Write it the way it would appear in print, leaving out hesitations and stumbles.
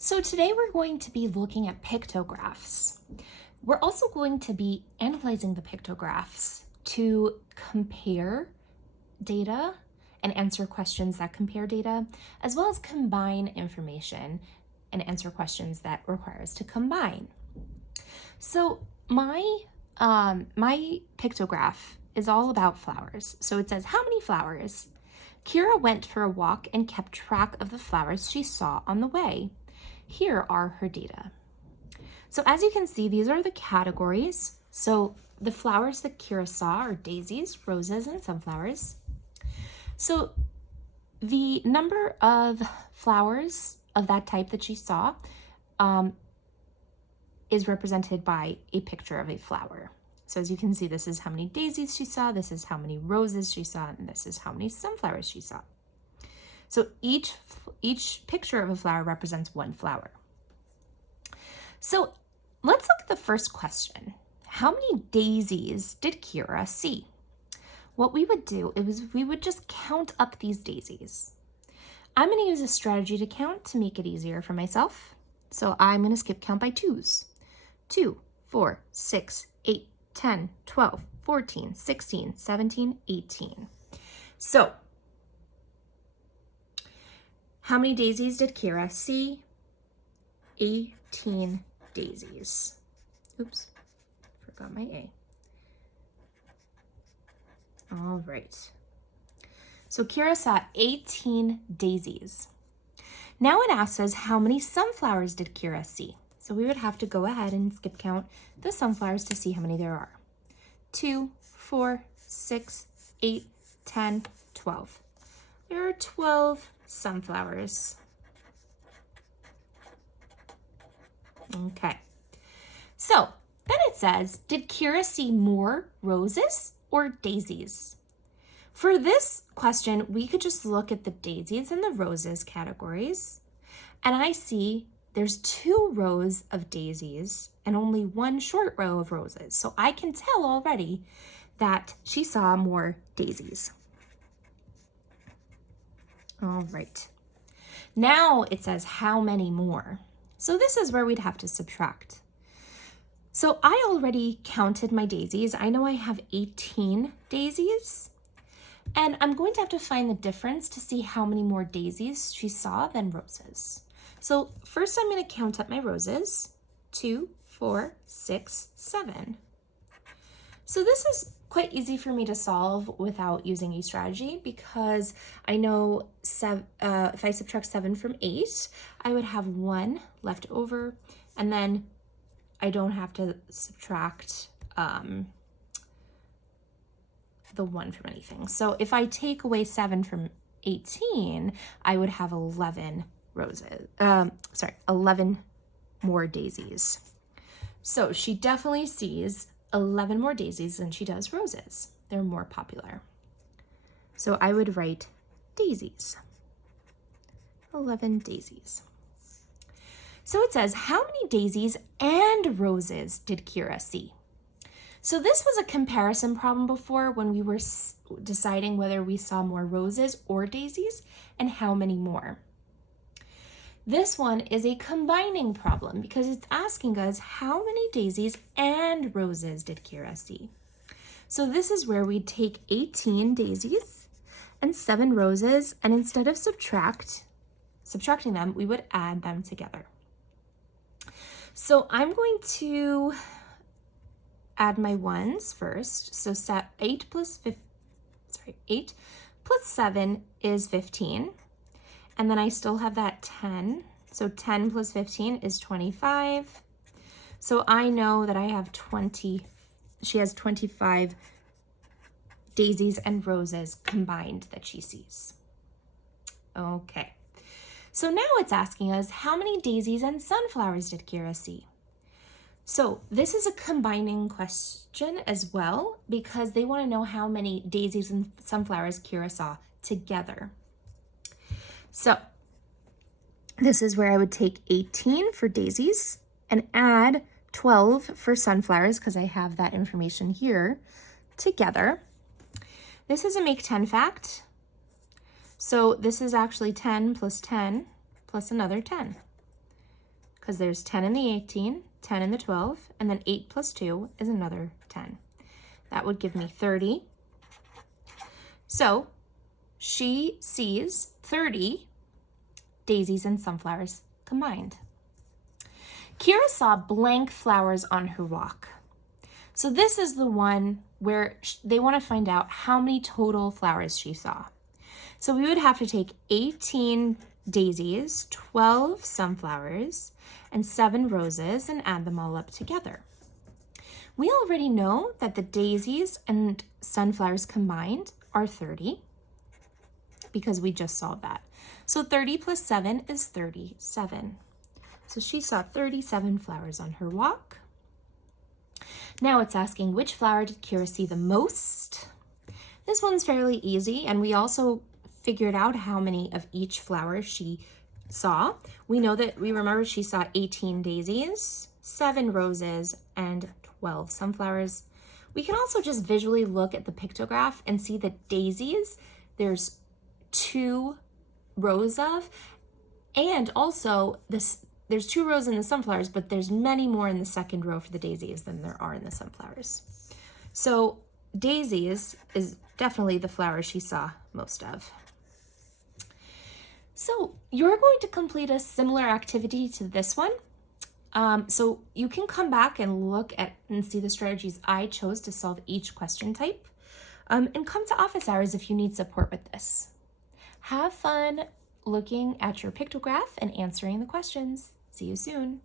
So today we're going to be looking at pictographs. We're also going to be analyzing the pictographs to compare data and answer questions that compare data, as well as combine information and answer questions that require us to combine. So my pictograph is all about flowers. So it says, how many flowers? Kira went for a walk and kept track of the flowers she saw on the way. Here are her data. So as you can see, these are the categories. So the flowers that Kira saw are daisies, roses, and sunflowers. So the number of flowers of that type that she saw is represented by a picture of a flower. So as you can see, this is how many daisies she saw, this is how many roses she saw, and this is how many sunflowers she saw. So each picture of a flower represents one flower. So let's look at the first question. How many daisies did Kira see? What we would do is we would just count up these daisies. I'm going to use a strategy to count to make it easier for myself. So I'm going to skip count by twos. 2, 4, 6, 8, 10, 12, 14, 16, 17, 18. So how many daisies did Kira see? 18 daisies. Oops, forgot my A. All right. So Kira saw 18 daisies. Now it asks us how many sunflowers did Kira see? So we would have to go ahead and skip count the sunflowers to see how many there are. 2, 4, 6, 8, 10, 12. There are 12 sunflowers. Okay. So then it says, did Kira see more roses or daisies? For this question, we could just look at the daisies and the roses categories. And I see there's 2 rows of daisies and only 1 short row of roses. So I can tell already that she saw more daisies. All right. Now it says how many more. So this is where we'd have to subtract. So I already counted my daisies. I know I have 18 daisies. And I'm going to have to find the difference to see how many more daisies she saw than roses. So first I'm going to count up my roses. 2, 4, 6, 7. So this is quite easy for me to solve without using a strategy because I know if I subtract 7 from 8, I would have 1 left over, and then I don't have to subtract the 1 from anything. So if I take away 7 from 18, I would have 11 roses. 11 more daisies. So she definitely sees 11 more daisies than she does roses. They're more popular. So I would write daisies. 11 daisies. So it says, how many daisies and roses did Kira see? So this was a comparison problem before when we were deciding whether we saw more roses or daisies and how many more. This one is a combining problem because it's asking us how many daisies and roses did Kira see? So this is where we take 18 daisies and 7 roses, and instead of subtracting them, we would add them together. So I'm going to add my ones first. So 8 plus 7 is 15. And then I still have that 10. So 10 plus 15 is 25. So I know that I have she has 25 daisies and roses combined that she sees. Okay. So now it's asking us how many daisies and sunflowers did Kira see? So this is a combining question as well because they want to know how many daisies and sunflowers Kira saw together. So this is where I would take 18 for daisies and add 12 for sunflowers because I have that information here together. This is a make 10 fact. So this is actually 10 plus another 10. because there's 10 in the 18, 10 in the 12, and then 8 plus 2 is another 10. That would give me 30. So she sees 30 daisies and sunflowers combined. Kira saw blank flowers on her walk. So this is the one where they want to find out how many total flowers she saw. So we would have to take 18 daisies, 12 sunflowers, and 7 roses and add them all up together. We already know that the daisies and sunflowers combined are 30 because we just saw that. So 30 plus 7 is 37. So she saw 37 flowers on her walk. Now it's asking, which flower did Kira see the most? This one's fairly easy, and we also figured out how many of each flower she saw. We remember she saw 18 daisies, 7 roses, and 12 sunflowers. We can also just visually look at the pictograph and see that daisies, there's 2 rows of, and also there's 2 rows in the sunflowers, but there's many more in the second row for the daisies than there are in the sunflowers. So daisies is definitely the flower she saw most of. So you're going to complete a similar activity to this one. So you can come back and look at and see the strategies I chose to solve each question type. And come to office hours if you need support with this. Have fun looking at your pictograph and answering the questions. See you soon.